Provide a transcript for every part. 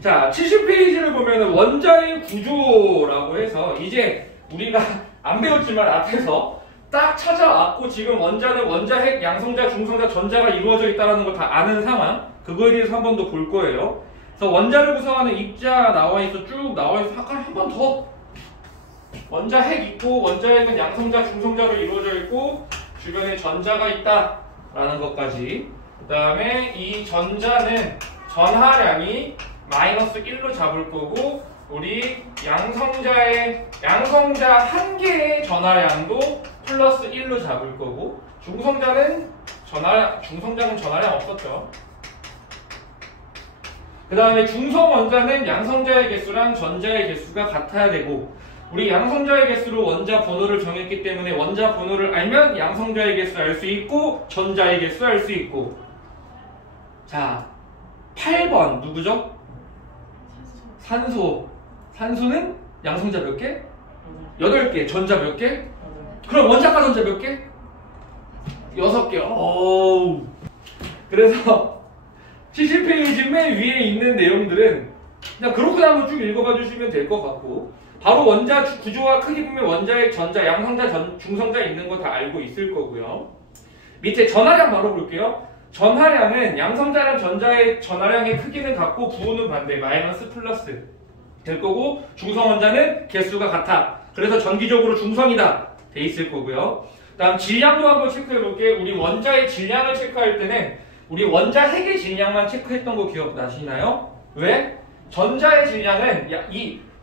자, 70페이지를 보면 원자의 구조라고 해서 이제 우리가 안 배웠지만 앞에서 딱 찾아왔고 지금 원자는 원자, 핵, 양성자, 중성자, 전자가 이루어져 있다는 걸 다 아는 상황, 그거에 대해서 한 번 더 볼 거예요. 그래서 원자를 구성하는 입자 나와 있어, 쭉 나와 있어. 아까 한 번 더. 원자 핵 있고 원자핵은 양성자, 중성자로 이루어져 있고 주변에 전자가 있다라는 것까지. 그 다음에 이 전자는 전하량이 마이너스 1로 잡을 거고 우리 양성자 한 개의 전하량도 플러스 1로 잡을 거고 중성자는 전하량 없었죠. 그 다음에 중성 원자는 양성자의 개수랑 전자의 개수가 같아야 되고 우리 양성자의 개수로 원자 번호를 정했기 때문에 원자 번호를 알면 양성자의 개수를 알 수 있고 전자의 개수를 알 수 있고. 자, 8번 누구죠? 산소는 양성자 몇 개? 8개. 전자 몇 개? 그럼 원자과 전자 몇 개? 6개. 어우. 그래서 70페이지 맨 위에 있는 내용들은 그냥 그렇게 한번 쭉 읽어봐 주시면 될 것 같고 바로 원자 구조와 크기 보면 원자핵, 전자, 양성자, 중성자 있는 거 다 알고 있을 거고요. 밑에 전하량 바로 볼게요. 전하량은 양성자랑 전자의 전하량의 크기는 같고 부호는 반대, 마이너스 플러스 될 거고 중성 원자는 개수가 같아. 그래서 전기적으로 중성이다 돼 있을 거고요. 다음 질량도 한번 체크해 볼게요. 우리 원자의 질량을 체크할 때는 우리 원자 핵의 질량만 체크했던 거 기억나시나요? 왜? 전자의 질량은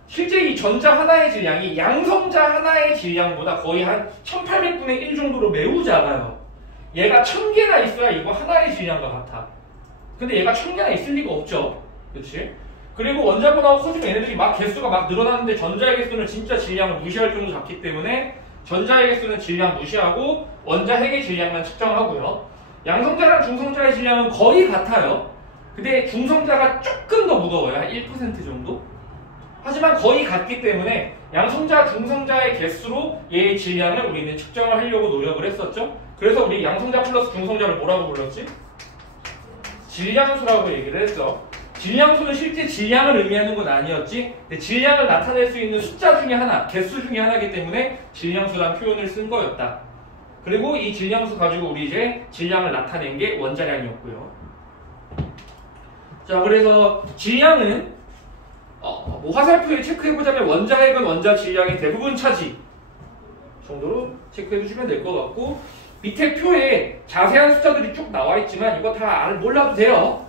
실제 이 전자 하나의 질량이 양성자 하나의 질량보다 거의 한 1800분의 1 정도로 매우 작아요. 얘가 1000개나 있어야 이거 하나의 질량과 같아. 근데 얘가 1000개나 있을 리가 없죠. 그렇지? 그리고 원자보다 커지면 얘네들이 막 개수가 막 늘어나는데 전자의 개수는 진짜 질량을 무시할 정도로 작기 때문에 전자의 개수는 질량 무시하고 원자 핵의 질량만 측정하고요. 양성자랑 중성자의 질량은 거의 같아요. 근데 중성자가 조금 더 무거워요. 한 1% 정도? 하지만 거의 같기 때문에 양성자, 중성자의 개수로 얘의 질량을 우리는 측정을 하려고 노력을 했었죠. 그래서 우리 양성자 플러스 중성자를 뭐라고 불렀지? 질량수라고 얘기를 했어. 질량수는 실제 질량을 의미하는 건 아니었지. 근데 질량을 나타낼 수 있는 숫자 중에 하나, 개수 중에 하나이기 때문에 질량수라는 표현을 쓴 거였다. 그리고 이 질량수 가지고 우리 이제 질량을 나타낸 게 원자량이었고요. 자, 그래서 질량은 뭐 화살표에 체크해보자면 원자핵은 원자 질량의 대부분 차지 정도로 체크해주시면 될 것 같고 밑에 표에 자세한 숫자들이 쭉 나와있지만 이거 다 몰라도 돼요.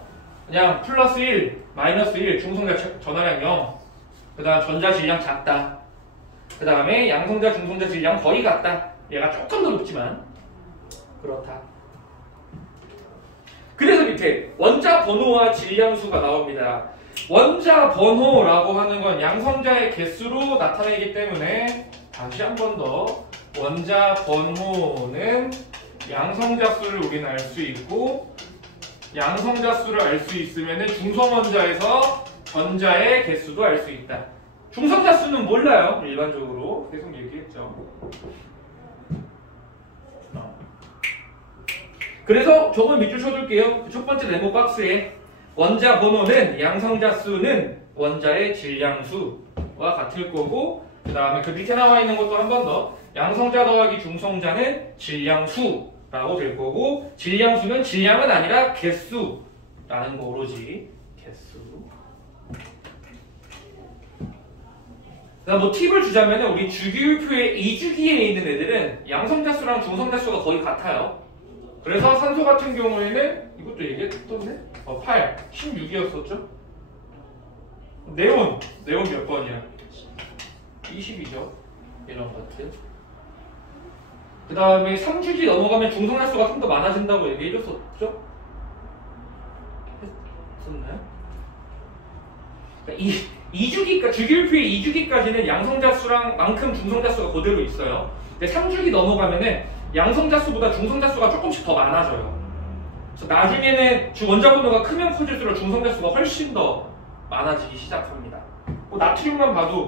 그냥 플러스 1, 마이너스 1, 중성자 전하량 0, 그 다음 전자 질량 작다, 그 다음에 양성자 중성자 질량 거의 같다. 얘가 조금 더 높지만 그렇다. 그래서 밑에 원자 번호와 질량수가 나옵니다. 원자 번호라고 하는 건 양성자의 개수로 나타내기 때문에 다시 한 번 더 원자 번호는 양성자 수를 우리는 알 수 있고 양성자 수를 알 수 있으면 중성 원자에서 전자의 개수도 알 수 있다. 중성자 수는 몰라요. 일반적으로 계속 얘기했죠. 그래서 저건 밑줄 쳐둘게요. 첫 번째 네모 박스에 원자 번호는 양성자 수는 원자의 질량수와 같을 거고 그 다음에 그 밑에 나와 있는 것도 한 번 더 양성자 더하기 중성자는 질량수라고 될 거고 질량수는 질량은 아니라 개수라는 거 오로지 개수. 그다음 뭐 팁을 주자면 우리 주기율표의 2주기에 있는 애들은 양성자 수랑 중성자 수가 거의 같아요. 그래서 산소 같은 경우에는 이것도 얘기했던데? 8, 16이었었죠? 네온 몇 번이야? 20이죠. 이런 것들. 그 다음에 3주기 넘어가면 중성자수가 좀 더 많아진다고 얘기해줬었죠? 했었나요? 그러니까 2주기까, 주기율표의 2주기까지는 양성자수랑 만큼 중성자수가 그대로 있어요. 근데 3주기 넘어가면은 양성자수보다 중성자수가 조금씩 더 많아져요. 그래서 나중에는 원자번호가 크면 커질수록 중성자수가 훨씬 더 많아지기 시작합니다. 뭐 나트륨만 봐도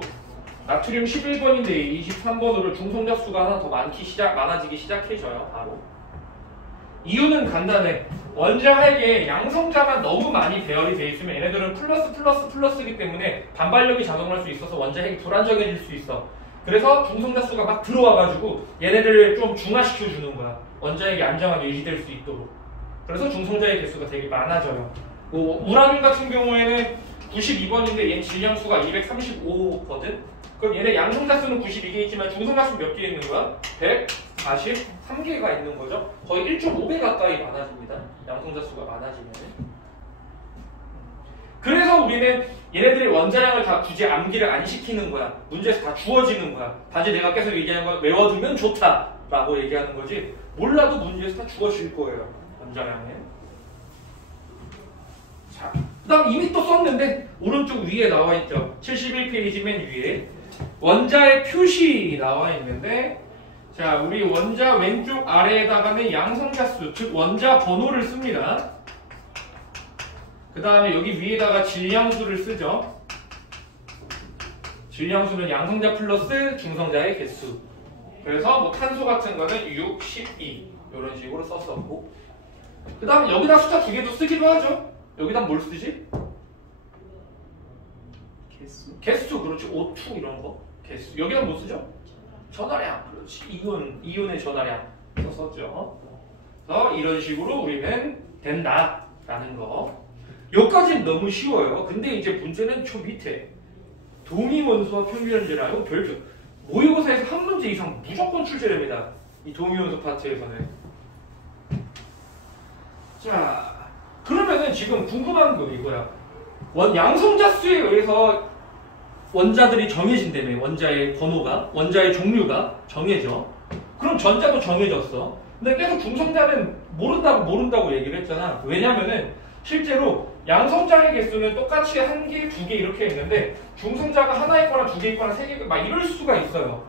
나트륨 11번인데 23번으로 중성자수가 하나 더 많아지기 시작해져요. 바로. 이유는 간단해. 원자핵에 양성자만 너무 많이 배열이 돼 있으면 얘네들은 플러스 플러스 플러스이기 때문에 반발력이 작용할 수 있어서 원자핵이 불안정해질 수 있어. 그래서 중성자 수가 막 들어와가지고 얘네들을 좀 중화시켜 주는 거야. 원자핵이 안정하게 유지될 수 있도록. 그래서 중성자의 개수가 되게 많아져요. 우라늄 같은 경우에는 92번인데 얘 질량수가 235거든? 그럼 얘네 양성자 수는 92개 있지만 중성자 수 몇 개 있는 거야? 143개가 있는 거죠. 거의 1.5배 가까이 많아집니다. 양성자 수가 많아지면. 그래서 우리는 얘네들의 원자량을 다 굳이 암기를 안 시키는 거야. 문제에서 다 주어지는 거야. 단지 내가 계속 얘기하는 건 외워두면 좋다라고 얘기하는 거지. 몰라도 문제에서 다 주어질 거예요. 원자량에. 자, 그 다음 이미 또 썼는데 오른쪽 위에 나와 있죠. 71페이지 맨 위에 원자의 표시 나와 있는데, 자, 우리 원자 왼쪽 아래에다가는 양성자수, 즉 원자 번호를 씁니다. 그 다음에 여기 위에다가 질량수를 쓰죠. 질량수는 양성자 플러스 중성자의 개수. 그래서 뭐 탄소 같은 거는 6, 12 이런 식으로 썼었고, 그 다음에 여기다 숫자 두 개도 쓰기도 하죠. 여기다 뭘 쓰지? 개수, 그렇지. O2 이런 거. 개수. 여기다 뭐 쓰죠? 전하량. 그렇지. 이온의 전하량 썼었죠. 그래서 이런 식으로 우리는 된다라는 거. 여기까지는 너무 쉬워요. 근데 이제 문제는 저 밑에 동위원소와 평균연제라고 별표. 모의고사에서 한 문제 이상 무조건 출제됩니다. 이 동위원소 파트에서는. 자, 그러면은 지금 궁금한 거 이거야. 양성자 수에 의해서 원자들이 정해진다며. 원자의 번호가, 원자의 종류가 정해져. 그럼 전자도 정해졌어. 근데 계속 중성자는 모른다고 얘기를 했잖아. 왜냐면은 실제로 양성자의 개수는 똑같이 한 개, 두 개 이렇게 있는데 중성자가 하나 있거나 두 개 있거나 세 개, 막 이럴 수가 있어요.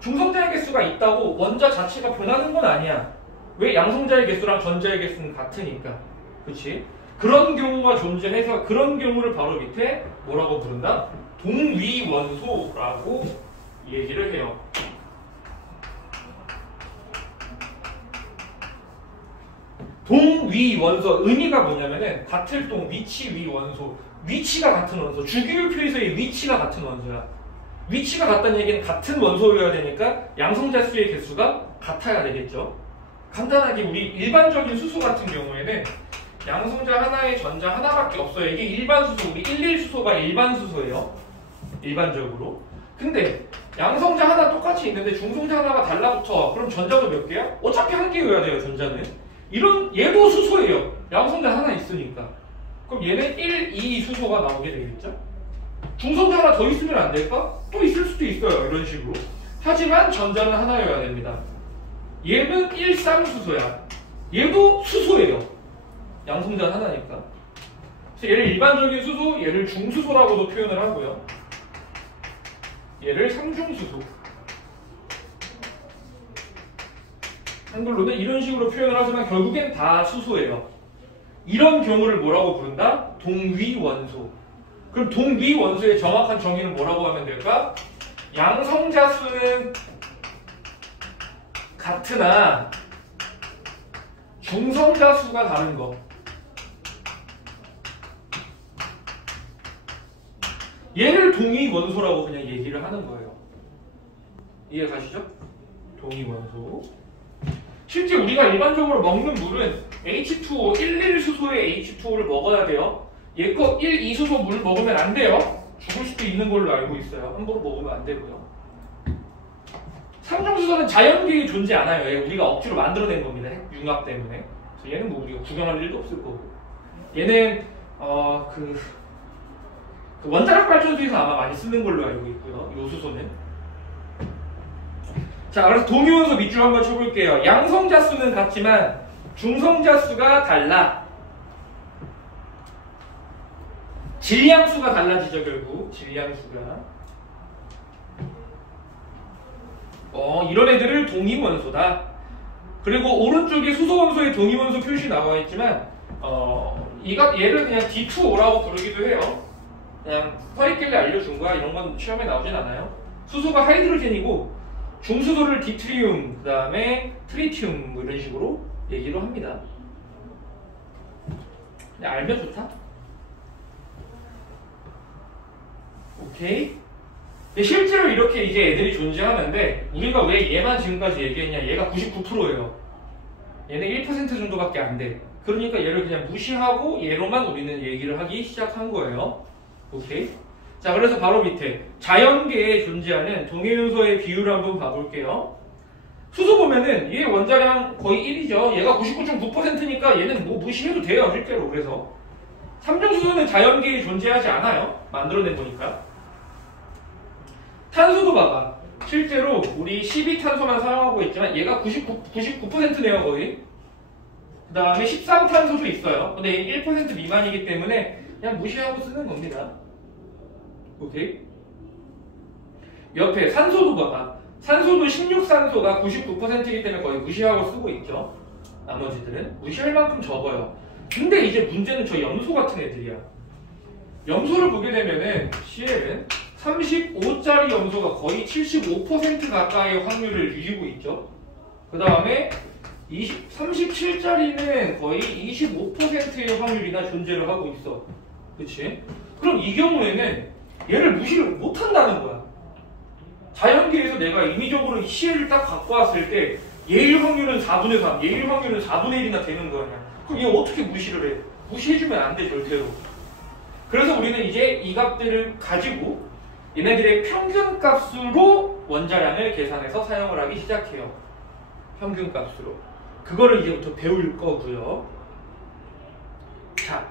중성자의 개수가 있다고 원자 자체가 변하는 건 아니야. 왜? 양성자의 개수랑 전자의 개수는 같으니까. 그치? 그런 경우가 존재해서 그런 경우를 바로 밑에 뭐라고 부른다? 동위원소라고 얘기를 해요. 동위원소 의미가 뭐냐면은 같을 동, 위치, 위원소. 위치가 같은 원소. 주기율표에서의 위치가 같은 원소야. 위치가 같다는 얘기는 같은 원소여야 되니까 양성자 수의 개수가 같아야 되겠죠. 간단하게 우리 일반적인 수소 같은 경우에는 양성자 하나에 전자 하나밖에 없어요. 이게 일반 수소, 우리 11수소가 일반 수소예요. 일반적으로. 근데 양성자 하나 똑같이 있는데 중성자 하나가 달라붙어. 그럼 전자도 몇 개야? 어차피 한 개여야 돼요, 전자는. 얘도 수소예요. 양성자 하나 있으니까. 그럼 얘는 1, 2 수소가 나오게 되겠죠? 중성자 하나 더 있으면 안 될까? 또 있을 수도 있어요. 이런 식으로. 하지만 전자는 하나여야 됩니다. 얘는 1, 3 수소야. 얘도 수소예요. 양성자 하나니까. 그래서 얘를 일반적인 수소, 얘를 중수소라고도 표현을 하고요. 얘를 상중수소. 한글로는 이런 식으로 표현을 하지만 결국엔 다 수소예요. 이런 경우를 뭐라고 부른다? 동위원소. 그럼 동위원소의 정확한 정의는 뭐라고 하면 될까? 양성자 수는 같으나 중성자 수가 다른 거. 얘를 동위원소라고 그냥 얘기를 하는 거예요. 이해 가시죠? 동위원소. 실제 우리가 일반적으로 먹는 물은 H2O, 11수소의 H2O를 먹어야 돼요. 얘 거 1, 2수소 물 먹으면 안 돼요. 죽을 수도 있는 걸로 알고 있어요. 함부로 먹으면 안 되고요. 삼중수소는 자연계에 존재 않아요. 얘 우리가 억지로 만들어낸 겁니다. 융합 때문에. 그래서 얘는 뭐 우리가 구경할 일도 없을 거고. 얘는 그 원자력 발전소에서 아마 많이 쓰는 걸로 알고 있고요. 요 수소는. 자, 그래서 동위원소 밑줄 한번 쳐볼게요. 양성자 수는 같지만 중성자 수가 달라. 질량수가 달라지죠, 결국. 질량수가. 이런 애들을 동위원소다. 그리고 오른쪽에 수소원소의 동위원소 표시 나와 있지만 얘를 그냥 D2O라고 부르기도 해요. 그냥 써있길래 알려준 거야. 이런 건 시험에 나오진 않아요. 수소가 하이드로젠이고 중수소를 디트리움, 그 다음에 트리튬 뭐 이런 식으로 얘기로 합니다. 그냥 알면 좋다. 오케이? 실제로 이렇게 이제 애들이 존재하는데 우리가 왜 얘만 지금까지 얘기했냐? 얘가 99%예요. 얘는 1% 정도밖에 안 돼. 그러니까 얘를 그냥 무시하고 얘로만 우리는 얘기를 하기 시작한 거예요. 오케이? 자, 그래서 바로 밑에 자연계에 존재하는 동해요소의 비율을 한번 봐볼게요. 수소 보면은 얘 원자량 거의 1이죠. 얘가 99.9%니까 얘는 뭐 무시해도 돼요, 실제로. 그래서 삼중수소는 자연계에 존재하지 않아요. 만들어내 보니까. 탄소도 봐봐. 실제로 우리 12탄소만 사용하고 있지만 얘가 99%네요, 거의. 그 다음에 13탄소도 있어요. 근데 얘 1% 미만이기 때문에 그냥 무시하고 쓰는 겁니다. 오케이? 옆에 산소도 봐봐. 산소도 16산소가 99%이기 때문에 거의 무시하고 쓰고 있죠. 나머지들은 무시할 만큼 적어요. 근데 이제 문제는 저 염소 같은 애들이야. 염소를 보게 되면은 CL은 35짜리 염소가 거의 75% 가까이의 확률을 유지고 있죠. 그 다음에 37짜리는 거의 25%의 확률이나 존재를 하고 있어. 그치? 그럼 이 경우에는 얘를 무시를 못한다는 거야. 자연계에서 내가 임의적으로 이 CL을 딱 갖고 왔을 때 얘의 확률은 4분의 3, 얘의 확률은 4분의 1이나 되는 거냐. 그럼 얘 어떻게 무시를 해? 무시해주면 안 돼, 절대로. 그래서 우리는 이제 이 값들을 가지고 얘네들의 평균값으로 원자량을 계산해서 사용을 하기 시작해요. 평균값으로. 그거를 이제부터 배울 거고요. 자,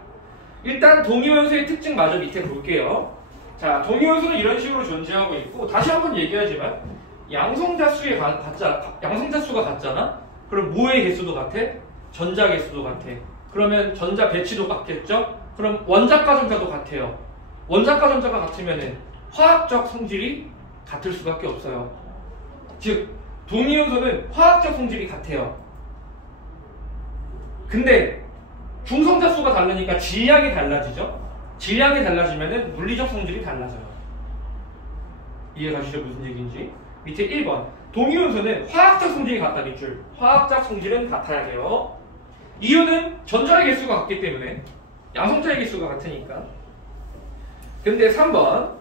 일단 동위원소의 특징 마저 밑에 볼게요. 자, 동위원소는 이런 식으로 존재하고 있고, 다시 한번 얘기하지만 양성자수가 같잖아? 그럼 뭐의 개수도 같아? 전자 개수도 같아. 그러면 전자 배치도 같겠죠? 그럼 원자과 전자도 같아요. 원자과 전자가 같으면은 화학적 성질이 같을 수밖에 없어요. 즉, 동위원소는 화학적 성질이 같아요. 근데 중성자 수가 다르니까 질량이 달라지죠? 질량이 달라지면은 물리적 성질이 달라져요. 이해가시죠? 무슨 얘기인지? 밑에 1번. 동위원소는 화학적 성질이 같다는 줄. 화학적 성질은 같아야 돼요. 이유는 전자의 개수가 같기 때문에. 양성자의 개수가 같으니까. 근데 3번.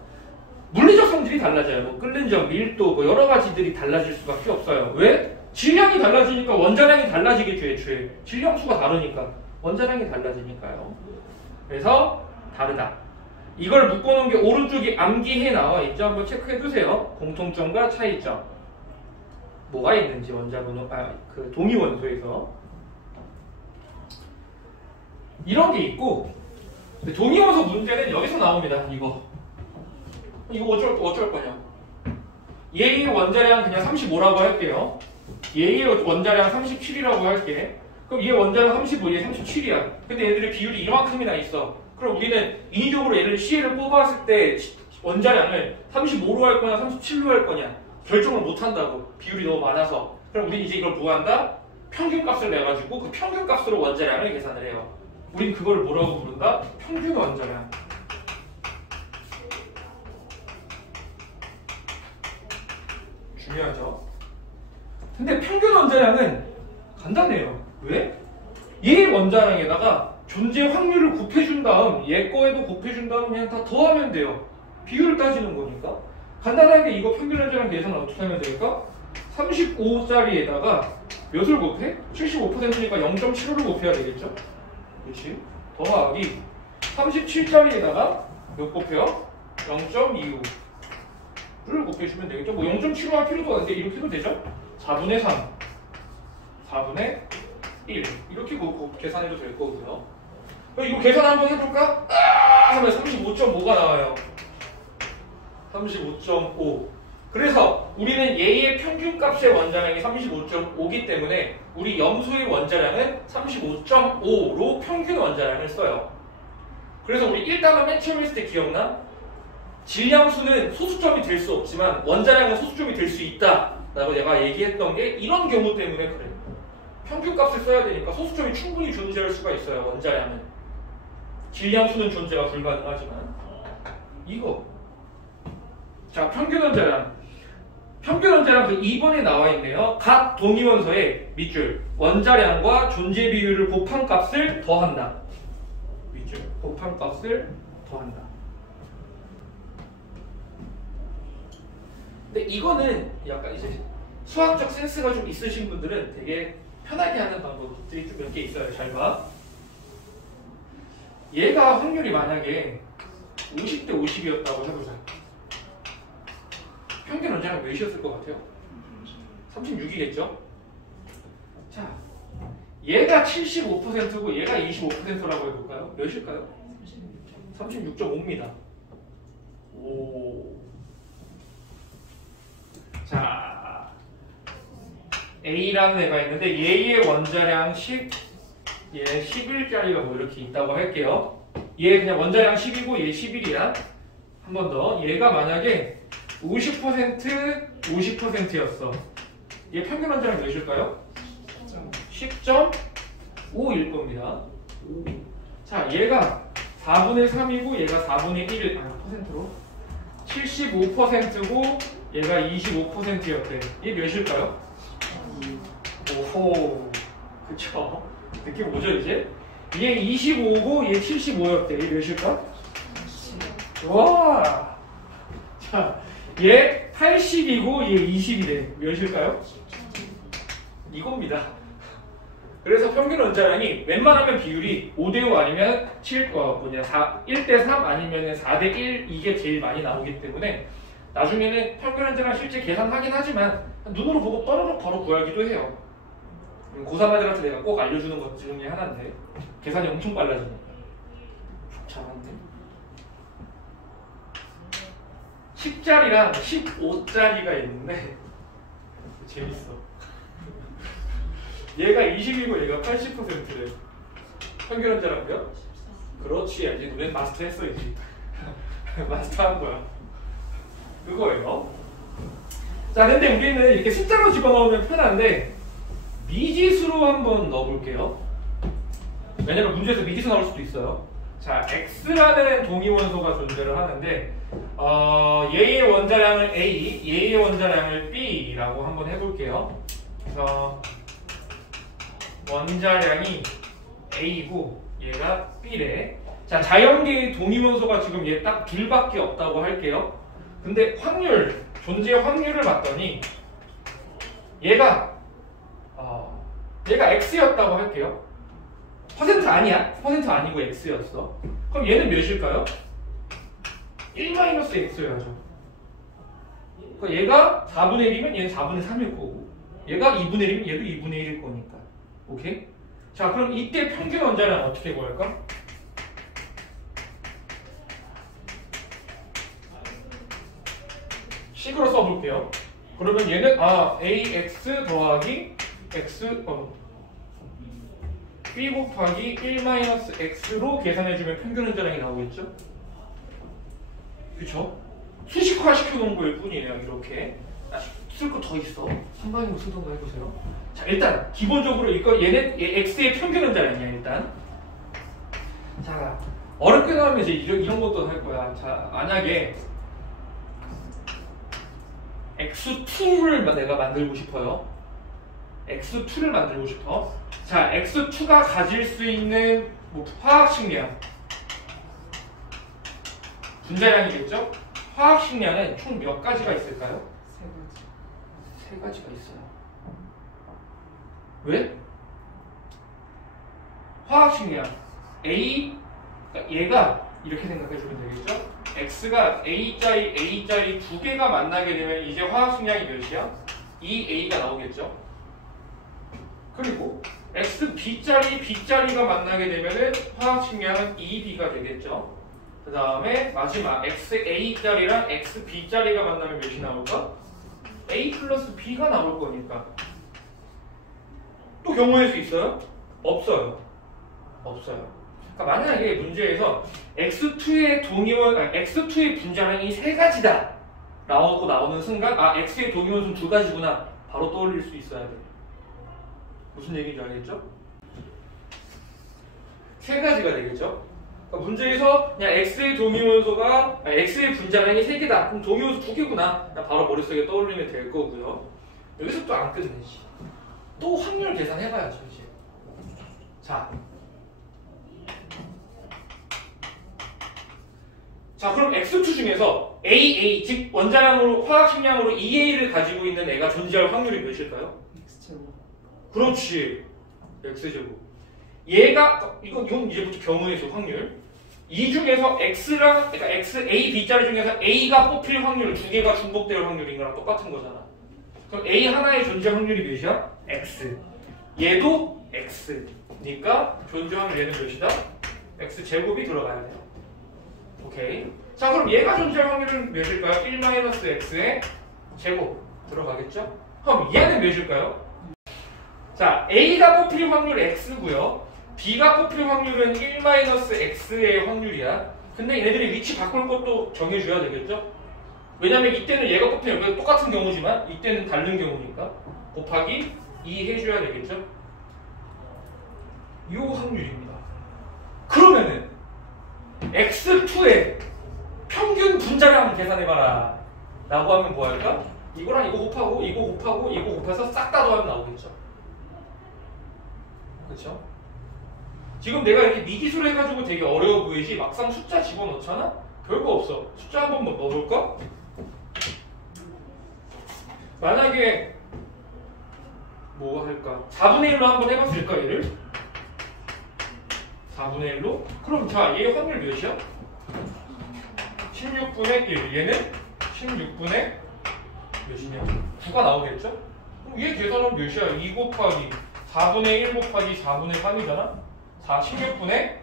물리적 성질이 달라져요. 뭐 끓는 점, 밀도, 뭐 여러 가지들이 달라질 수밖에 없어요. 왜? 질량이 달라지니까 원자량이 달라지겠죠, 애초에. 질량수가 다르니까. 원자량이 달라지니까요. 그래서 다르다. 이걸 묶어놓은 게 오른쪽이 암기해 나와 있죠. 한번 체크해두세요. 공통점과 차이점. 뭐가 있는지 원자번호, 그 동위원소에서. 이런 게 있고, 동위원소 문제는 여기서 나옵니다. 이거 어쩔 거냐. 얘의 원자량 그냥 35라고 할게요. 얘의 원자량 37이라고 할게. 그럼 얘 원자량 35, 얘 37이야. 근데 얘들의 비율이 이만큼이나 있어. 그럼 우리는 인위적으로 얘를 CL을 뽑았을 때 원자량을 35로 할 거냐 37로 할 거냐 결정을 못 한다고. 비율이 너무 많아서. 그럼 우리는 이제 이걸 뭐 한다? 평균값을 내가지고 그 평균값으로 원자량을 계산을 해요. 우린 그걸 뭐라고 부른다? 평균 원자량. 중요하죠. 근데 평균 원자량은 간단해요. 왜? 얘 원자량에다가 존재 확률을 곱해준 다음 얘 거에도 곱해준 다음 그냥 다 더하면 돼요. 비율을 따지는 거니까. 간단하게 이거 평균 원자량 계산을 어떻게 하면 될까? 35짜리에다가 몇을 곱해? 75%니까 0.75를 곱해야 되겠죠? 그렇지? 더하기 37짜리에다가 몇 곱해요? 0.25를 곱해주면 되겠죠? 뭐 0.75 할 필요도 없는데 이렇게 해도 되죠? 4분의 3 4분의 1 이렇게 계산해도 될 거고요. 이거 계산 한번 해볼까? 하면 35.5가 나와요. 35.5. 그래서 우리는 얘의 평균값의 원자량이 35.5기 때문에 우리 염소의 원자량은 35.5로 평균 원자량을 써요. 그래서 우리 1단원 맨 처음 했을 때 기억나? 질량수는 소수점이 될 수 없지만 원자량은 소수점이 될 수 있다 라고 내가 얘기했던 게 이런 경우 때문에 그래. 평균값을 써야 되니까 소수점이 충분히 존재할 수가 있어요. 원자량은. 질량수는 존재가 불가능하지만 이거 자, 평균 원자량. 평균 원자량 그 2번에 나와 있네요. 각 동위원소의 밑줄 원자량과 존재 비율을 곱한 값을 더한다. 밑줄 곱한 값을 더한다. 근데 이거는 약간 이제 수학적 센스가 좀 있으신 분들은 되게 편하게 하는 방법들이 좀 몇 개 있어요. 잘 봐. 얘가 확률이 만약에 50대 50이었다고 해보자. 평균 원자량 몇이었을 것 같아요? 36이겠죠? 자, 얘가 75%고 얘가 25%라고 해볼까요? 몇일까요? 36.5입니다. 오. 자, A라는 애가 있는데 얘의 원자량 10, 얘 11짜리가 뭐 이렇게 있다고 할게요. 얘 그냥 원자량 10이고 얘 11이야. 한 번 더. 얘가 만약에 50%, 50%였어. 얘 평균 원자량 몇일까요? 10.5일 겁니다. 자, 얘가 4분의 3이고 얘가 4분의 1, 퍼센트로 75%고 얘가 25%였대. 얘 몇일까요? 오호, 그쵸? 느낌 오죠 이제? 얘 25고 얘 75였대. 얘 몇일까? 와! 자, 얘 80이고 얘 20이래. 몇일까요? 이겁니다. 그래서 평균 원자량이 웬만하면 비율이 5대5 아니면 1대 3 아니면 4대 1 이게 제일 많이 나오기 때문에 나중에는 평균 원자량 실제 계산하긴 하지만 눈으로 보고 떠르륵 바로 구하기도 해요. 고3 애들한테 내가 꼭 알려주는 것 중에 하나인데 계산이 엄청 빨라지니까. 잘하네. 10짜리랑 15짜리가 있는데 재밌어. 얘가 20이고 얘가 80%래. 평균 원자량 몇? 그렇지. 이제 너넨 마스터 했어야지. 마스터 한 거야. 그거예요. 자, 근데 우리는 이렇게 숫자로 집어넣으면 편한데 미지수로 한번 넣어볼게요. 왜냐면 문제에서 미지수 나올 수도 있어요. 자, X라는 동위원소가 존재를 하는데 얘의 원자량을 A, 얘의 원자량을 B라고 한번 해볼게요. 그래서 원자량이 A고 얘가 B래. 자, 자연계의 동위원소가 지금 얘 딱 둘밖에 없다고 할게요. 근데 확률, 존재 확률을 봤더니 얘가 X였다고 할게요. 퍼센트 아니야. 퍼센트 아니고 X였어. 그럼 얘는 몇일까요? 1-X여야죠. 그러니까 얘가 4분의 1이면 얘는 4분의 3일 거고 얘가 2분의 1이면 얘도 2분의 1일 거니까. 오케이? 자, 그럼 이때 평균 원자량 어떻게 구할까? 식으로 써볼게요. 그러면 얘는 AX 더하기 X B 곱하기 1-X로 계산해주면 평균 원자량이 나오겠죠? 그쵸? 수식화 시켜놓은 거일 뿐이에요. 이렇게 쓸 거 더 있어. 한 방향으로 쓰던가 해보세요. 자, 일단 기본적으로 얘는 X의 평균 원자량이야. 일단 자, 어렵게 나오면 이제 이런 것도 할 거야. 자, 만약에 X2를 내가 만들고 싶어요. X2를 만들고 싶어. 자, X2가 가질 수 있는 화학식량 분자량이겠죠? 화학식량은 총 몇 가지가 있을까요? 세 가지가 있어요. 왜? 화학식량 A, 얘가 이렇게 생각해주면 되겠죠? X가 A짜리 두 개가 만나게 되면 이제 화학식량이 몇이야? 2A가 나오겠죠? 그리고 X, B짜리가 만나게 되면은 화학식량은 2B가 되겠죠? 그 다음에 마지막 XA짜리랑 XB짜리가 만나면 몇이 나올까? A 플러스 B가 나올 거니까. 또 경우일 수 있어요? 없어요. 없어요. 그러니까 만약에 문제에서 X2의 분자량이 세 가지다 라고 나오는 순간 X의 동위원소는 두 가지구나 바로 떠올릴 수 있어야 돼. 무슨 얘기인지 알겠죠? 세 가지가 되겠죠? 그러니까 그러니까 문제에서 그냥 X의 동위원소가 X의 분자량이 3개다. 그럼 동위원소 2개구나. 그냥 바로 머릿속에 떠올리면 될 거고요. 여기서 또 안 끝내지. 또 확률 계산해봐야죠 이제. 자 그럼 X2 중에서 AA 즉 원자량으로 화학식량으로 EA를 가지고 있는 애가 존재할 확률이 몇일까요? X제곱. 그렇지. X제곱. 얘가 이건 이제부터 경우의 수 확률. 이 중에서 X랑 그러니까 X, A, B자리 중에서 A가 뽑힐 확률 2개가 중복될 확률인 거랑 똑같은 거잖아. 그럼 A 하나의 존재 확률이 몇이야? X. 얘도 X니까 존재 확률 얘는 몇이다? X제곱이 들어가야 돼요. 오케이. 자 그럼 얘가 존재할 확률은 몇일까요? 1-x의 제곱 들어가겠죠? 그럼 얘는 몇일까요? 자 A가 뽑힐 확률 X고요. B가 뽑힐 확률은 1-x의 확률이야. 근데 얘네들이 위치 바꿀 것도 정해줘야 되겠죠? 왜냐면 이때는 얘가 뽑히는 여기가 똑같은 경우지만 이때는 다른 경우니까 곱하기 2 해줘야 되겠죠? 이 확률입니다. 그러면은 X2의 평균 분자량 계산해봐라 라고 하면 뭐 할까? 이거랑 이거 곱하고 이거 곱하고 이거 곱해서 싹 다 더하면 나오겠죠. 그렇죠? 지금 내가 이렇게 미기술 해가지고 되게 어려워 보이지 막상 숫자 집어넣잖아? 별거 없어. 숫자 한번 넣어볼까? 만약에 뭐 할까? 4분의 1로 한번 해봤을까 얘를? 4분의 1로? 그럼 자 얘 확률 몇이야? 16분의 1 얘는 16분의 몇이냐? 9가 나오겠죠? 그럼 얘 계산하면 몇이야? 2 곱하기 4분의 1 곱하기 4분의 3이잖아? 16분의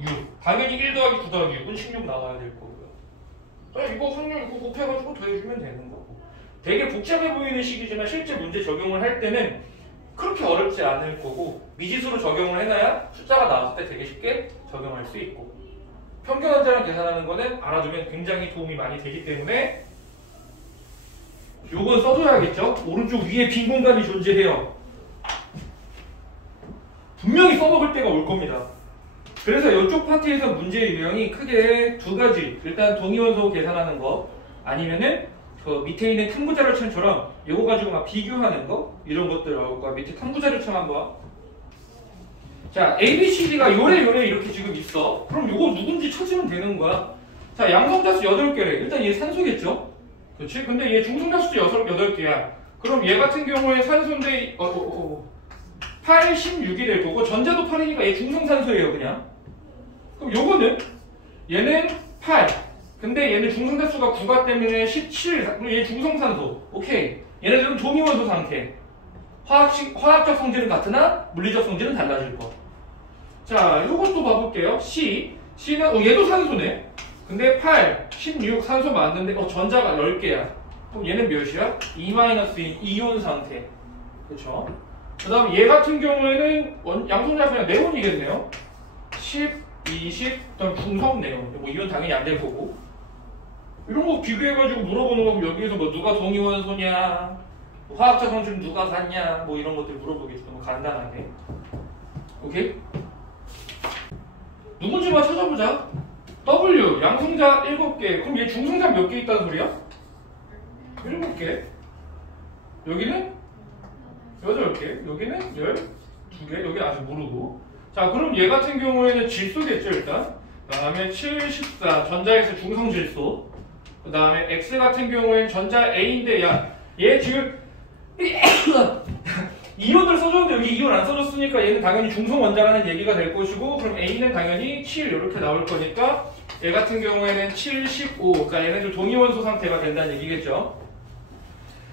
6 당연히 1 더하기 9 더하기 6은 16 나와야 될 거고요. 자 이거 확률 이거 곱해가지고 더해주면 되는 거고. 되게 복잡해 보이는 식이지만 실제 문제 적용을 할 때는 그렇게 어렵지 않을 거고 미지수로 적용을 해놔야 숫자가 나왔을 때 되게 쉽게 적용할 수 있고 평균 원자량 계산하는 거는 알아두면 굉장히 도움이 많이 되기 때문에 요건 써줘야겠죠? 오른쪽 위에 빈 공간이 존재해요. 분명히 써먹을 때가 올 겁니다. 그래서 이쪽 파트에서 문제의 유형이 크게 두 가지. 일단 동위원소 계산하는 거 아니면은 그 밑에 있는 탐구자료책처럼 이거 가지고 막 비교하는 거 이런 것들 나올 거야. 밑에 탐구자료책 한번. 자 ABCD가 요래 이렇게 지금 있어. 그럼 요거 누군지 찾으면 되는 거야. 자 양성자수 8개래. 일단 얘 산소겠죠? 그렇지? 근데 얘 중성자수도 8개야. 그럼 얘 같은 경우에 산소인데 8, 16이 될 거고 전자도 8이니까 얘 중성산소예요 그냥. 그럼 요거는 얘는 8 근데 얘는 중성자수가 9가 때문에 17 그럼 얘 중성산소. 오케이. 얘네들은 동위원소 상태. 화학적 성질은 같으나 물리적 성질은 달라질 거. 자 요것도 봐볼게요. C는 얘도 산소네. 근데 8, 16 산소 맞는데 전자가 10개야. 그럼 얘는 몇이야? 2-인 이온 상태. 그쵸? 그 다음 얘 같은 경우에는 양성자수 그냥 네온이겠네요. 10, 20, 그다음 중성 네온. 뭐 이온 당연히 안 될 거고. 이런 거 비교해가지고 물어보는 거면 여기에서 뭐 누가 동위원소냐, 뭐 화학적 성질 누가 같냐, 뭐 이런 것들 물어보겠죠. 뭐 간단하게. 오케이? 누군지만 찾아보자. W 양성자 7개. 그럼 얘 중성자 몇 개 있다는 소리야? 7개. 여기는 8개. 여기는 12개. 여기 아직 모르고. 자 그럼 얘 같은 경우에는 질소겠죠 일단. 그 다음에 7, 14 전자에서 중성질소. 그 다음에 X 같은 경우에는 전자 A인데 얘 지금 이온을 써줬는데 여기 이온 안 써줬으니까 얘는 당연히 중성 원자라는 얘기가 될 것이고 그럼 A는 당연히 7 이렇게 나올 거니까 얘 같은 경우에는 7, 15 그러니까 얘네들 동위원소 상태가 된다는 얘기겠죠.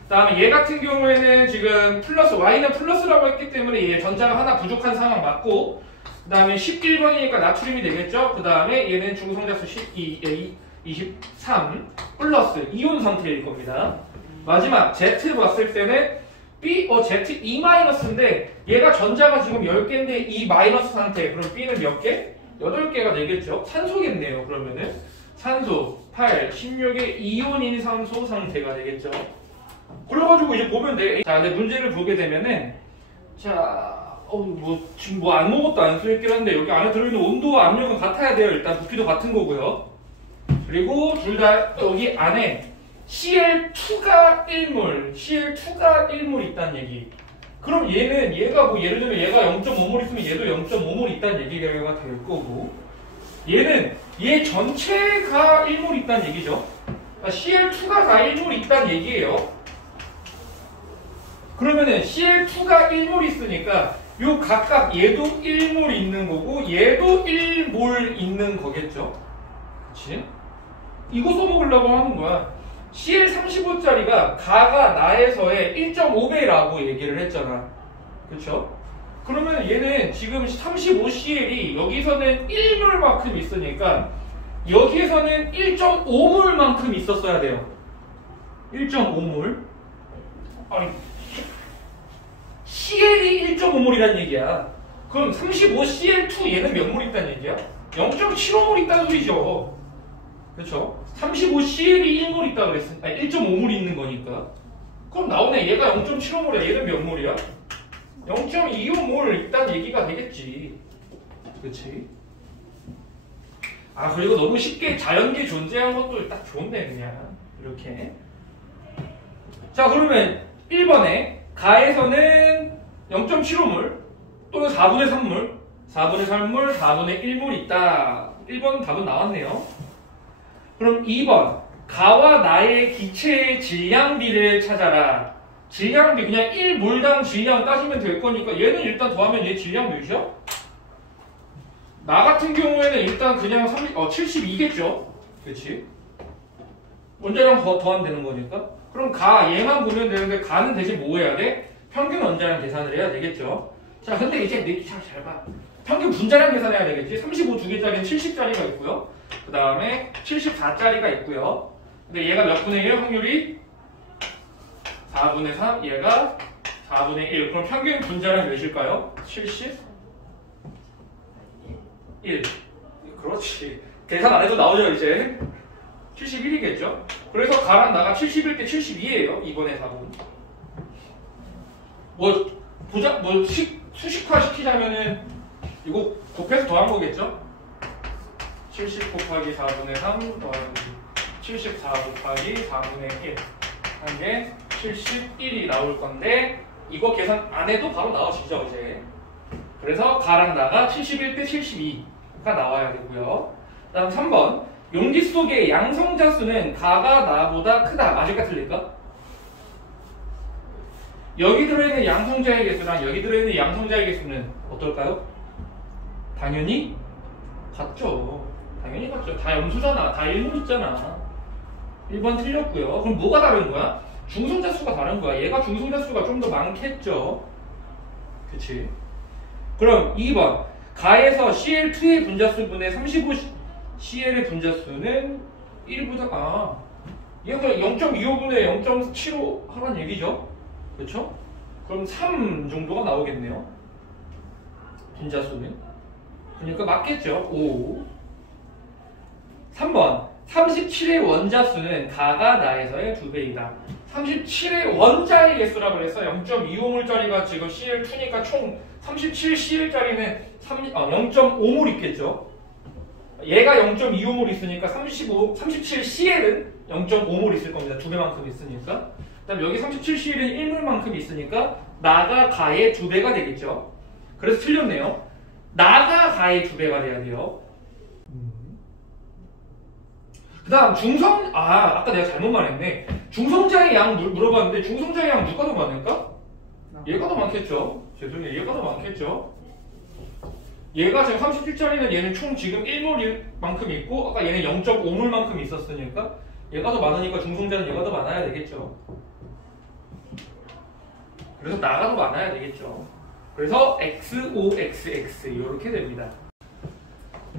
그 다음에 얘 같은 경우에는 지금 플러스 Y는 플러스라고 했기 때문에 얘 전자가 하나 부족한 상황 맞고 그 다음에 11번이니까 나트륨이 되겠죠. 그 다음에 얘는 중성자수 23 플러스 이온 상태일 겁니다. 마지막 Z 봤을 때는 Z2-인데 얘가 전자가 지금 10개인데 E- 상태. 그럼 B는 몇 개? 8개가 되겠죠. 산소겠네요. 그러면은 산소 8, 16의 이온인 산소 상태가 되겠죠. 그래가지고 이제 보면 돼. 자, 근데 문제를 보게 되면은 자 뭐 지금 뭐 아무것도 안 써있긴 한데 여기 안에 들어있는 온도와 압력은 같아야 돼요. 일단 부피도 같은 거고요. 그리고 둘 다 여기 안에 Cl2가 1몰, Cl2가 1몰 있다는 얘기. 그럼 얘가 뭐 예를 들면 얘가 0.5몰 있으면 얘도 0.5몰 있다는 얘기가 될 거고, 얘는 얘 전체가 1몰 있다는 얘기죠. 그러니까 Cl2가 다 1몰 있다는 얘기예요. 그러면은 Cl2가 1몰 있으니까 요 각각 얘도 1몰 있는 거고 얘도 1몰 있는 거겠죠. 그치? 이거 써먹으려고 하는 거야. Cl35짜리가 가가 나에서의 1.5배라고 얘기를 했잖아. 그쵸? 그러면 얘는 지금 35Cl이 여기서는 1몰만큼 있으니까 여기에서는 1.5몰만큼 있었어야 돼요. 1.5몰. 아니, Cl이 1.5몰이란 얘기야. 그럼 35Cl2 얘는 몇 몰 있다는 얘기야? 0.75몰 있다는 소리죠. 그렇죠? 35Cl이 1몰 있다 그랬으니까 1.5몰 있는 거니까. 그럼 나오네. 얘가 0.75몰이야. 얘는 몇 몰이야? 0.25몰 있다는 얘기가 되겠지. 그치? 아, 그리고 너무 쉽게 자연계 존재한 것도 딱 좋은데 그냥 이렇게. 자, 그러면 1번에 가에서는 0.75몰 또는 4분의 3몰, 4분의 3몰, 4분의 1몰 있다. 1번 답은 나왔네요. 그럼 2번 가와 나의 기체의 질량비를 찾아라. 질량비 그냥 1몰당 질량 따지면 될 거니까 얘는 일단 더하면 얘 질량 몇이야? 나 같은 경우에는 일단 그냥 72겠죠. 그치? 원자량 더하면 되는 거니까. 그럼 가 얘만 보면 되는데 가는 대신 뭐 해야 돼? 평균 원자량 계산을 해야 되겠죠. 자, 근데 이제 내기 잘 봐. 평균 분자량 계산해야 되겠지. 35 두 개짜리는 70짜리가 있고요. 그 다음에 74짜리가 있고요. 근데 얘가 몇 분의 1 확률이? 4분의 3, 얘가 4분의 1. 그럼 평균 분자량 몇일까요? 71. 그렇지. 계산 안 해도 나오죠, 이제. 71이겠죠? 그래서 가랑 나가 71대 72예요. 이번에 답은. 수식화 시키자면은 이거 곱해서 더한 거겠죠? 70 곱하기 4분의 3 더하기 74 곱하기 4분의 1 한 게 71이 나올 건데 이거 계산 안 해도 바로 나오시죠, 이제. 그래서 가랑 나가 71대 72가 나와야 되고요. 그 다음 3번 용기 속의 양성자 수는 가가 나보다 크다. 맞을까 틀릴까? 여기 들어있는 양성자의 개수랑 여기 들어있는 양성자의 개수는 어떨까요? 당연히 같죠. 당연히 같죠. 다 염수잖아. 다 1몰 있잖아. 1번 틀렸고요. 그럼 뭐가 다른 거야? 중성자 수가 다른 거야. 얘가 중성자 수가 좀 더 많겠죠. 그치? 그럼 2번 가에서 Cl2의 분자수분의 35Cl의 분자수는 1보다 얘가 0.25분의 0.75 하란 얘기죠. 그렇죠? 그럼 3 정도가 나오겠네요. 분자수는. 그러니까 맞겠죠. 5. 3번 37의 원자수는 가가 나에서의 2배이다. 37의 원자의 개수라고 그래서 0.25몰짜리가 지금 Cl2니까 총 37Cl짜리는 0.5몰 있겠죠. 얘가 0.25몰 있으니까 37Cl은 0.5몰 있을 겁니다. 2배만큼 있으니까. 그다음 여기 37Cl은 1몰만큼 있으니까 나가 가의 2배가 되겠죠. 그래서 틀렸네요. 나가 가의 2배가 돼야 돼요. 그 다음 아까 내가 잘못 말했네. 중성자의 양 물어봤는데 중성자의 양 누가 더 많을까? 얘가 더 많겠죠. 죄송해요. 얘가 더 많겠죠. 얘가 지금 37짜리는 얘는 총 지금 1몰만큼 있고 아까 얘는 0.5몰만큼 있었으니까 얘가 더 많으니까 중성자는 얘가 더 많아야 되겠죠. 그래서 나가 더 많아야 되겠죠. 그래서 XOXX 이렇게 됩니다.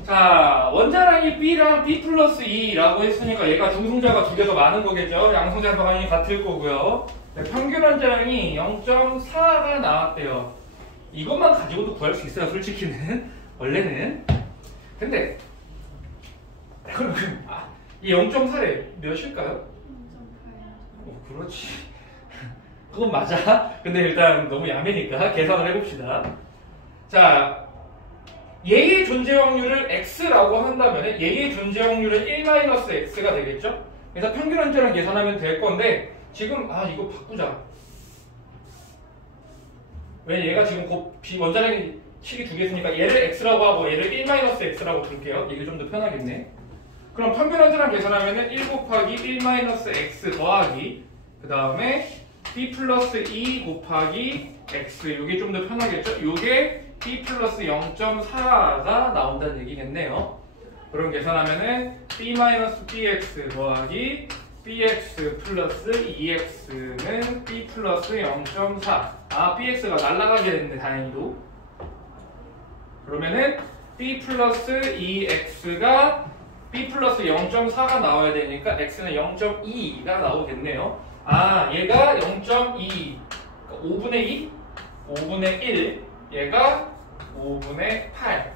자, 원자량이 B랑 B 플러스 2라고 했으니까 얘가 중성자가 2개 더 많은 거겠죠. 양성자가 당연히 같을 거고요. 네, 평균 원자량이 0.4가 나왔대요. 이것만 가지고도 구할 수 있어요, 솔직히는. 원래는. 근데 이 0.4래 몇일까요? 0.8. 그렇지. 그건 맞아. 근데 일단 너무 야매니까 계산을 해봅시다. 자, 얘의 존재 확률을 x라고 한다면 얘의 존재 확률은 1-x가 되겠죠? 그래서 평균 원자량 계산하면 될 건데 지금 이거 바꾸자. 왜 얘가 지금 원자량이 식이 두 개 있으니까 얘를 x라고 하고 얘를 1-x라고 둘게요. 이게 좀 더 편하겠네. 그럼 평균 원자량 계산하면은 1 곱하기 1-x 더하기 그 다음에 b 플러스 2 곱하기 x 이게 좀 더 편하겠죠? 이게 b 플러스 0.4가 나온다는 얘기겠네요. 그럼 계산하면은 b-bx 더하기 bx 플러스 2x는 b 플러스 0.4 bx가 날아가게 됐네 다행히도. 그러면은 b 플러스 2x가 b 플러스 0.4가 나와야 되니까 x는 0.2가 나오겠네요. 얘가 0.2 5분의 2? 5분의 1 얘가 5분의 8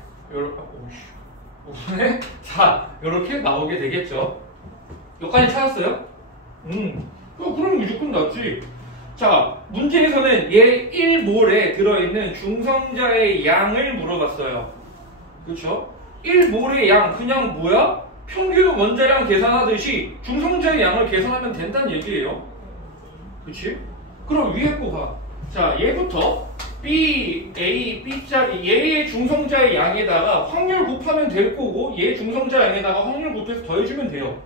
5분의 4 이렇게 나오게 되겠죠. 여기까지 찾았어요? 그럼 무조건 낫지. 자, 문제에서는 얘 1몰에 들어있는 중성자의 양을 물어봤어요. 그렇죠? 1몰의 양 그냥 뭐야? 평균 원자량 계산하듯이 중성자의 양을 계산하면 된다는 얘기예요. 그치? 그럼 위에 거 봐. 자, 얘부터 B, A, B짜리 얘의 중성자의 양에다가 확률 곱하면 될 거고 얘 중성자 양에다가 확률 곱해서 더해주면 돼요.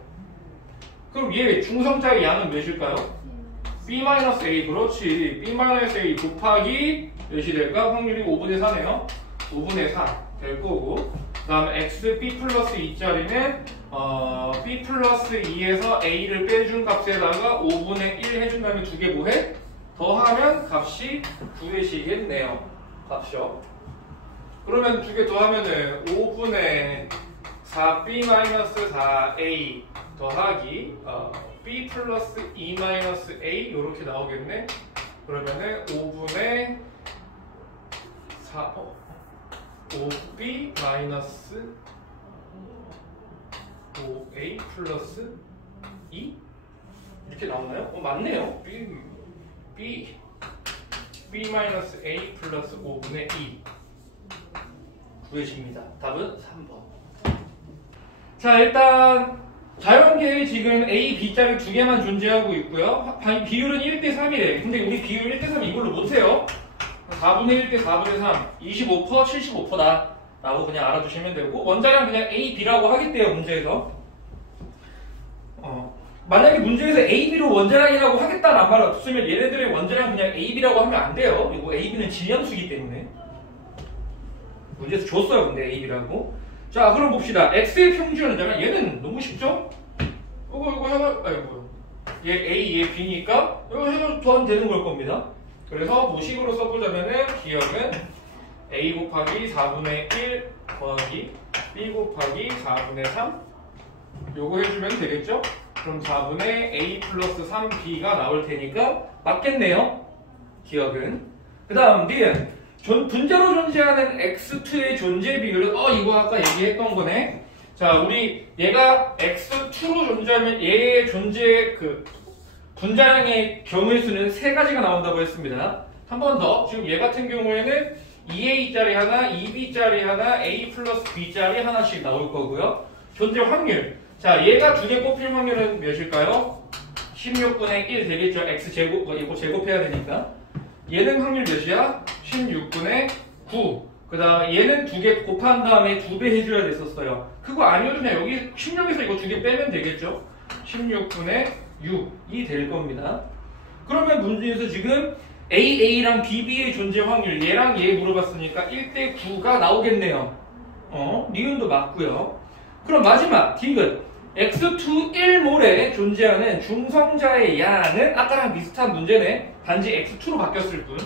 그럼 얘 중성자의 양은 몇일까요? B-A 그렇지. B-A 곱하기 몇이 될까? 확률이 5분의 4네요. 5분의 4 될 거고 그 다음에 X B 플러스 2짜리는 B 플러스 2에서 A를 빼준 값에다가 5분의 1 해준 다음에 두 개 뭐해? 더하면 값이 구해지겠네요. 값이요. 그러면 두 개 더하면은 5분의 4B-4A 더하기 B 플러스 2-A 이렇게 나오겠네. 그러면은 5분의 5B 마이너스 5A 플러스 2 이렇게 나오나요? 맞네요. B 마이너스 A 플러스 5분의 2 구해집니다. 답은 3번. 자, 일단 자연계에 지금 A, B짜리 두 개만 존재하고 있고요. 비율은 1대3이래. 근데 우리 비율 1대3 이걸로 못해요. 4분의 1대 4분의 3, 25%, 75%다 라고 그냥 알아두시면 되고 원자량 그냥 A, B라고 하겠대요. 문제에서. 만약에 문제에서 A, B로 원자량이라고 하겠다는 말을 없으면 얘네들의 원자량 그냥 A, B라고 하면 안 돼요. 이거 A, B는 질량수이기 때문에. 문제에서 줬어요. 근데 A, B라고. 자, 그럼 봅시다. X의 평균 원자량 얘는 너무 쉽죠? 이거 해봐. 얘 A, 얘 B니까 이거 해서 더하면 되는 걸 겁니다. 그래서 모식으로 써보자면은 기억은 A 곱하기 4분의 1 더하기 B 곱하기 4분의 3 요거 해주면 되겠죠? 그럼 4분의 A 플러스 3B가 나올 테니까 맞겠네요. 기억은. 그 다음 D는 분자로 존재하는 X2의 존재 비율은 이거 아까 얘기했던 거네. 자, 우리 얘가 X2로 존재하면 얘의 존재 분자량의 경우의 수는 세 가지가 나온다고 했습니다. 한 번 더. 지금 얘 같은 경우에는 2A짜리 하나, 2B짜리 하나, A 플러스 B짜리 하나씩 나올 거고요. 존재 확률. 자, 얘가 두 개 곱힐 확률은 몇일까요? 16분의 1 되겠죠. X제곱, 이거 제곱해야 되니까. 얘는 확률 몇이야? 16분의 9. 그 다음에 얘는 두 개 곱한 다음에 2배 해줘야 됐었어요. 그거 아니어도 그냥 여기 16에서 이거 두 개 빼면 되겠죠. 16분의 6이 될 겁니다. 그러면 문제에서 지금 AA랑 BB의 존재 확률 얘랑 얘 물어봤으니까 1대 9가 나오겠네요. 니은도 맞고요. 그럼 마지막 디귿 X2 1몰에 존재하는 중성자의 양은 아까랑 비슷한 문제네. 단지 X2로 바뀌었을 뿐.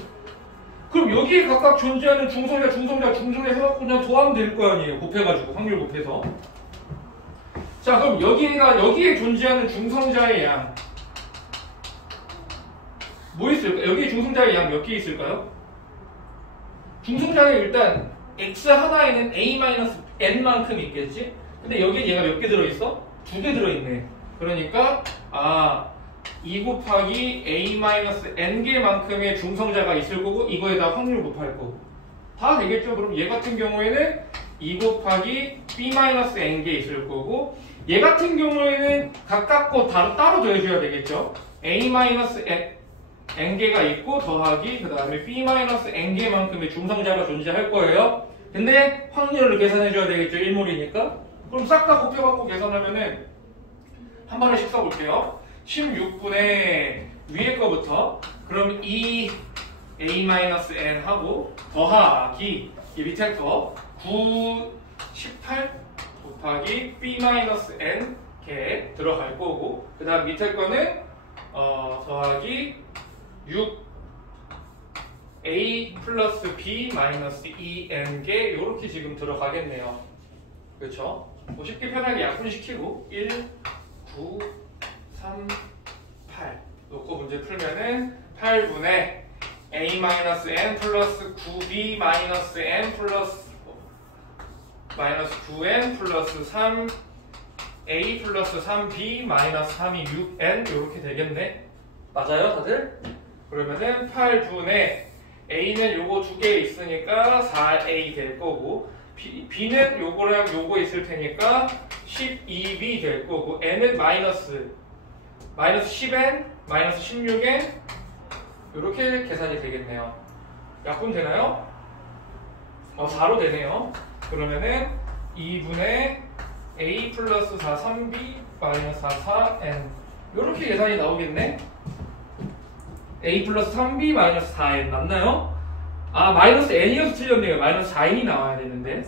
그럼 여기에 각각 존재하는 중성자 해갖고 그냥 더하면 될 거 아니에요. 곱해가지고 확률 곱해서. 자, 그럼 여기에 존재하는 중성자의 양 뭐 있을까? 여기에 중성자의 양 몇 개 있을까요? 중성자의 일단 X 하나에는 A-N만큼 있겠지? 근데 여기에 얘가 몇 개 들어있어? 두 개 들어있네. 그러니까 2 곱하기 A-N개만큼의 중성자가 있을 거고 이거에다 확률 곱할 거고 다 되겠죠. 그럼 얘 같은 경우에는 2 곱하기 b-n개 있을 거고 얘 같은 경우에는 각각 거 따로 더해줘야 되겠죠. a-n개가 있고 더하기 그 다음에 b-n개만큼의 중성자가 존재할 거예요. 근데 확률을 계산해줘야 되겠죠. 1몰이니까. 그럼 싹 다 곱해갖고 계산하면은 한 번씩 써볼게요. 16분의 위에 거부터 그럼 2a-n 하고 더하기 이 밑에 거 9, 18 곱하기 b-n 개 들어갈 거고 그 다음 밑에 거는 더하기 6a 플러스 b 마이너스 2n 개 이렇게 지금 들어가겠네요. 그렇죠? 뭐 쉽게 편하게 약분시키고 1, 9, 3, 8 놓고 문제 풀면은 8분의 a-n 플러스 9b 마이너스 n 플러스 마이너스 9n 플러스 3a 플러스 3b 마이너스 3이 6n 이렇게 되겠네. 맞아요 다들? 그러면은 8분의 a는 요거 두 개 있으니까 4a 될 거고 b는 요거랑 요거 있을 테니까 12b 될 거고 n은 마이너스 10n 마이너스 16n 이렇게 계산이 되겠네요. 약분 되나요? 4로 되네요. 그러면은 2분의 a 플러스 4 3b 마이너스 4 4n 이렇게 계산이 나오겠네. a 플러스 3b 마이너스 4n 맞나요? 마이너스 n이어서 틀렸네요. 마이너스 4n이 나와야 되는데